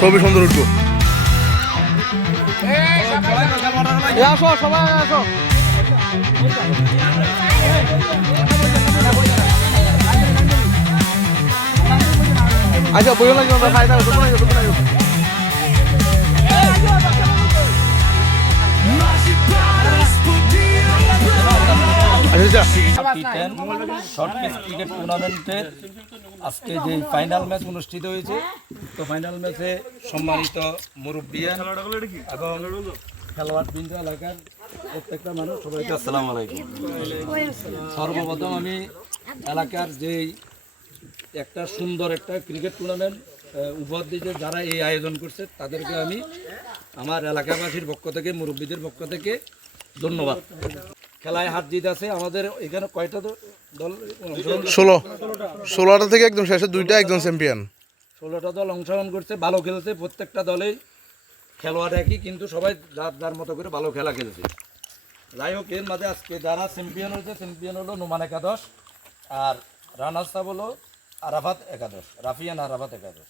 ছবি সুন্দর উঠবো। আসো সবাই আসো। আচ্ছা বইও লাগবে আমরা ফায়দা হতো না হতো না। শর্ট পিচ ক্রিকেট টুর্নামেন্টের আজকে যে ফাইনাল ম্যাচ অনুষ্ঠিত হয়েছে, তো ফাইনাল ম্যাচে সম্মানিত মুরব্বিয়ান এবং খেলোয়াড়বৃন্দ এলাকার প্রত্যেকটা মানুষ সবাইকে আসসালামু আলাইকুম। সর্বপ্রথম আমি এলাকার যেই একটা সুন্দর একটা ক্রিকেট টুর্নামেন্ট উপহার দিয়েছে যারা এই আয়োজন করছে তাদেরকে আমি আমার এলাকাবাসীর পক্ষ থেকে মুরব্বীদের পক্ষ থেকে ধন্যবাদ। খেলায় হার জিত আছে আমাদের এখানে কয়টা দল? 16টা থেকে একদম শেষে 2টা একদম চ্যাম্পিয়ন। 16টা দল অংশগ্রহণ করছে, ভালো খেলছে। প্রত্যেকটা দলেই খেলোয়াড় একই, কিন্তু সবাই যার যার মতো করে ভালো খেলা খেলছে। যাই হোক, এর মাঝে আজকে যারা চ্যাম্পিয়ন হয়েছে, চ্যাম্পিয়ন হলো নোমান একাদশ, আর রানার্স আপ হলো আরাফাত একাদশ, রাফিয়ান আরাফাত একাদশ।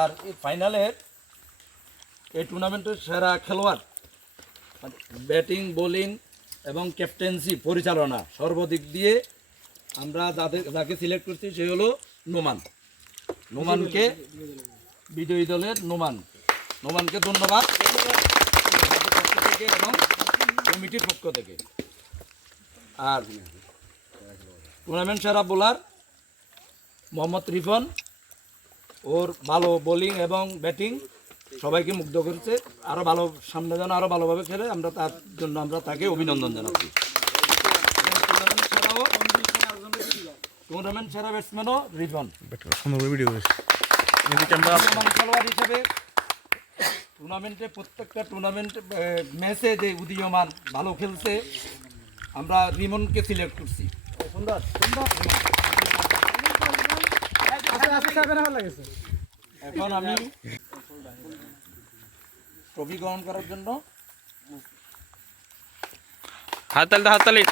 আর এই ফাইনালের এই টুর্নামেন্টের সেরা খেলোয়াড় মানে ব্যাটিং, বোলিং এবং ক্যাপ্টেন্সি পরিচালনা সর্বদিক দিয়ে আমরা যাকে সিলেক্ট করছি সে হলো নোমান। নোমানকে বিজয়ী দলের নোমানকে ধন্যবাদ পক্ষ থেকে এবং কমিটির পক্ষ থেকে। আর টুর্নামেন্ট সেরা বোলার মোহাম্মদ রিফন, ওর ভালো বোলিং এবং ব্যাটিং সবাইকে মুগ্ধ করেছে। আরও ভালো সামনে যেন আরও ভালোভাবে খেলে আমরা তার জন্য আমরা তাকে অভিনন্দন জানাচ্ছি। টুর্নামেন্ট সেরা ব্যাটসম্যানও রিফন। খেলোয়াড় হিসেবে টুর্নামেন্টে প্রত্যেকটা টুর্নামেন্ট ম্যাচে যে উদীয়মান ভালো খেলছে, আমরা রিমনকে সিলেক্ট করছি। সুন্দর সুন্দর। এখন আমি ট্রফি গ্রহণ করার জন্য হাততালি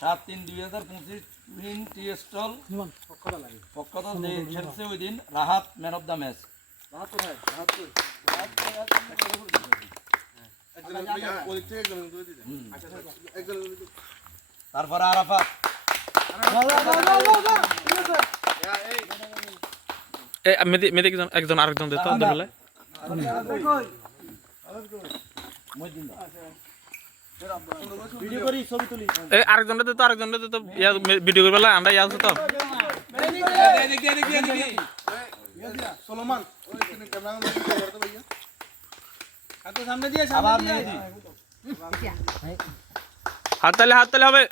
সাত 3/2025 স্টল পক্ষত যে খেলছে ওই দিন Rahat man of the match. তারপরে আরাফাত, একজন আরেকজন দিত আরেকজন দিত ভিডিও করবে আমরা ইয়া আছে তো হাততালি হবে।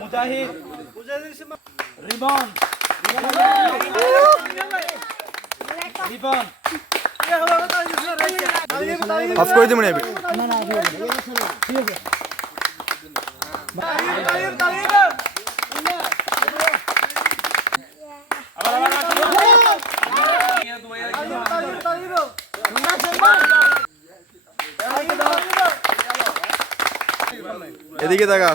মুজাহিদ, রিবন, অফ করে দিবেন এবি এদিকে দেখা।